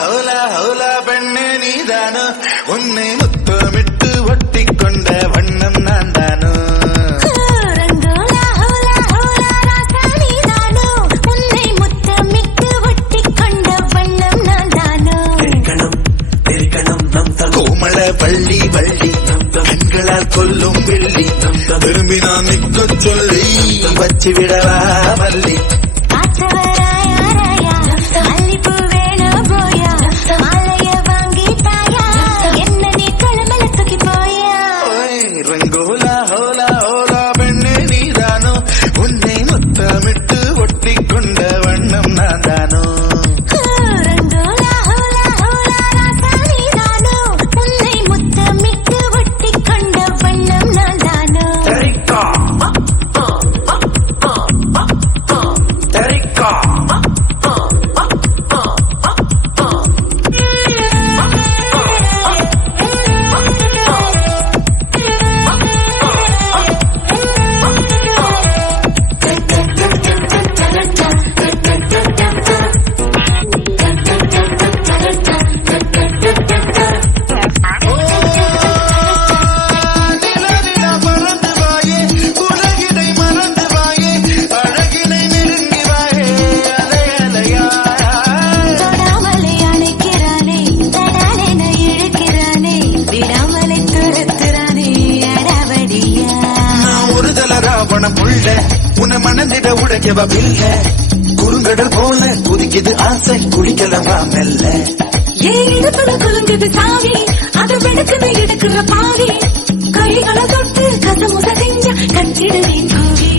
ஹோலா ஹோலா பெண்ணே நீதானோ உன்னை முத்தமிட்டு ஒட்டி கொண்ட வண்ணம் நான் தானோ கோமள பள்ளி வள்ளி கண்களால் கொல்லும் வெள்ளி விரும்பி நான் நிற்க சொல்லி வச்சு விடவா வள்ளி ரங்கோலா ஹோலா ஹோலா பெண்ணே நீதானோ உன்னை முத்தமிட்டு ஒட்டி கொண்ட வண்ணம் நான் தானோ உன மனதிட உடைக்கவ இல்ல குறுங்கடல் போல குதிக்குது ஆசை குளிக்கலவா மெல்ல குலுங்குது சாவி அது வெடுக்குது எடுக்கிற பாவி கைகளை தொட்டு கசமுச செஞ்ச கட்டிடுவே கூவி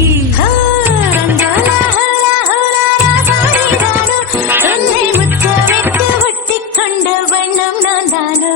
முத்தமிட்டு ஒட்டி கொண்ட வண்ணம் நான் தானோ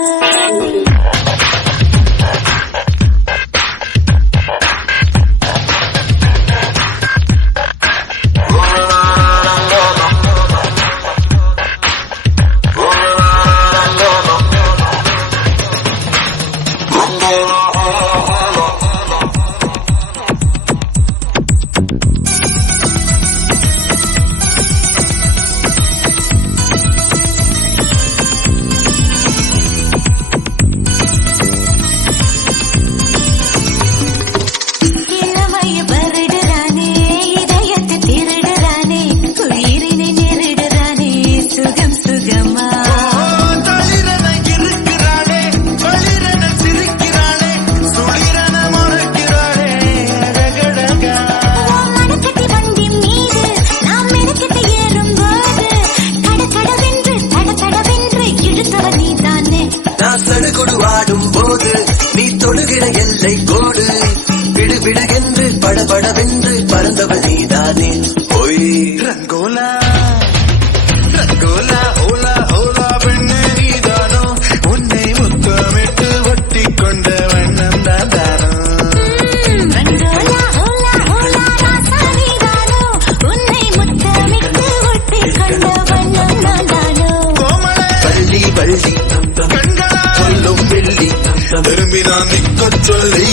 வாடும் போது நீ தொடுகிற எல்லை கோடு விடுவிடுகென்று படபடவென்று பறந்தவள் நீதானே பொய் ரங்கோலா ரங்கோலா ஹோலா ஹோலா பெண்ணே நீதானோ உன்னை முத்தமிட்டு ஒட்டி கொண்ட வண்ணம் தான் தானோ பள்ளி பள்ளி விரும்பி நான் நிற்க சொல்லி